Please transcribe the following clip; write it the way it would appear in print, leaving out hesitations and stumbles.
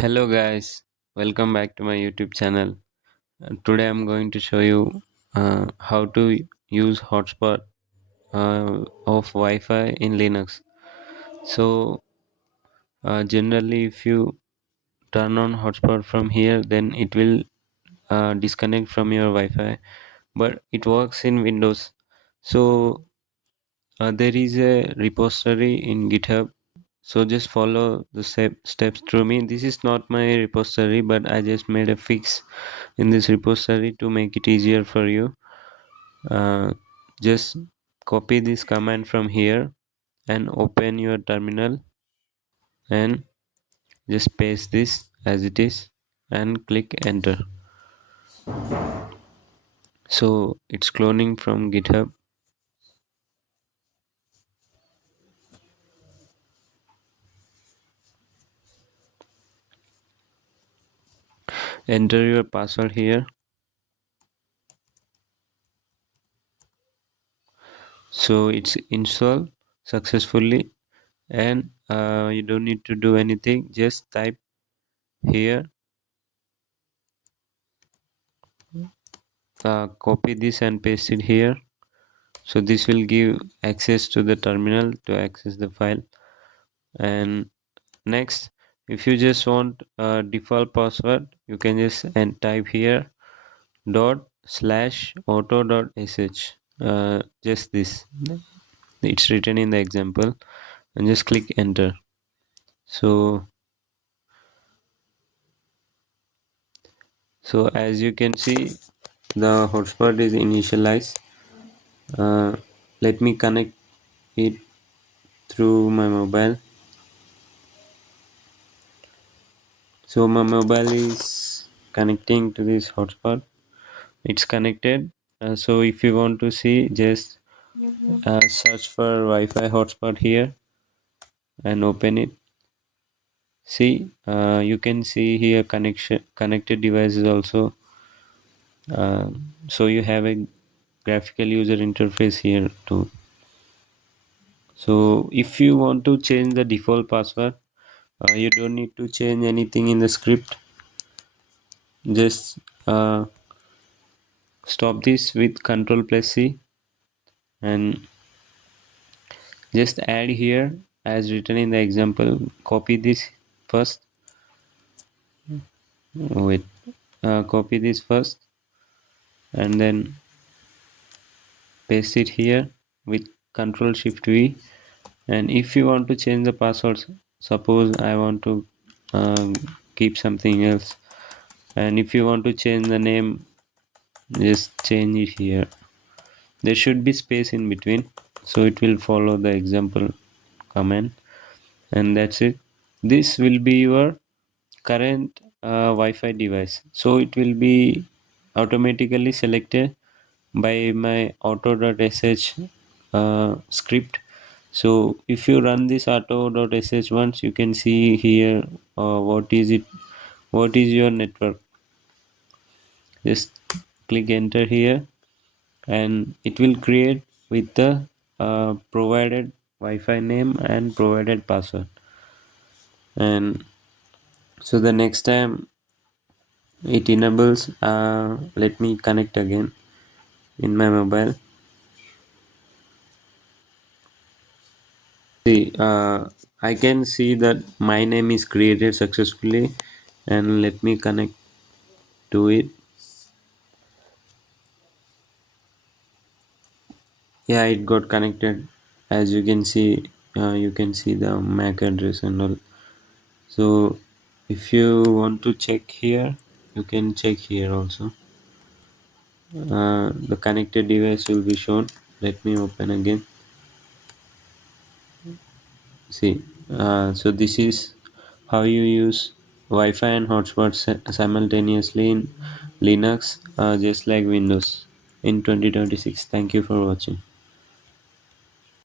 Hello guys, welcome back to my YouTube channel. Today I'm going to show you how to use hotspot of Wi-Fi in Linux. So generally if you turn on hotspot from here, then it will disconnect from your Wi-Fi, but it works in Windows. So there is a repository in GitHub. So just follow the steps through me. This is not my repository, but I just made a fix in this repository to make it easier for you. Just copy this command from here and open your terminal and just paste this as it is and click enter. So it's cloning from GitHub. Enter your password here. So it's installed successfully, and you don't need to do anything. Just type here, copy this and paste it here. So this will give access to the terminal to access the file. And next, if you just want a default password, you can just and type here dot slash auto dot sh. Just this, it's written in the example, and just click enter. So as you can see, the hotspot is initialized. Let me connect it through my mobile. So my mobile is connecting to this hotspot. It's connected. So if you want to see, just search for Wi-Fi hotspot here and open it. See, you can see here connected devices also. So you have a graphical user interface here too. So if you want to change the default password, you don't need to change anything in the script. Just stop this with Control plus C and just add here as written in the example. Copy this first. Wait, copy this first and then paste it here with Control Shift V. And if you want to change the passwords, suppose I want to keep something else, and if you want to change the name, just change it here. There should be space in between, so it will follow the example command, and that's it. This will be your current Wi-Fi device, so it will be automatically selected by my auto.sh script. So if you run this auto.sh once, you can see here what is your network. Just click enter here and it will create with the provided Wi-Fi name and provided password. And so the next time it enables, let me connect again in my mobile. See, I can see that my name is created successfully, and let me connect to it. Yeah, it got connected. As you can see, you can see the MAC address and all. So if you want to check here, you can check here also. The connected device will be shown. Let me open again. See, so this is how you use Wi-Fi and hotspot simultaneously in Linux, just like Windows in 2026. Thank you for watching.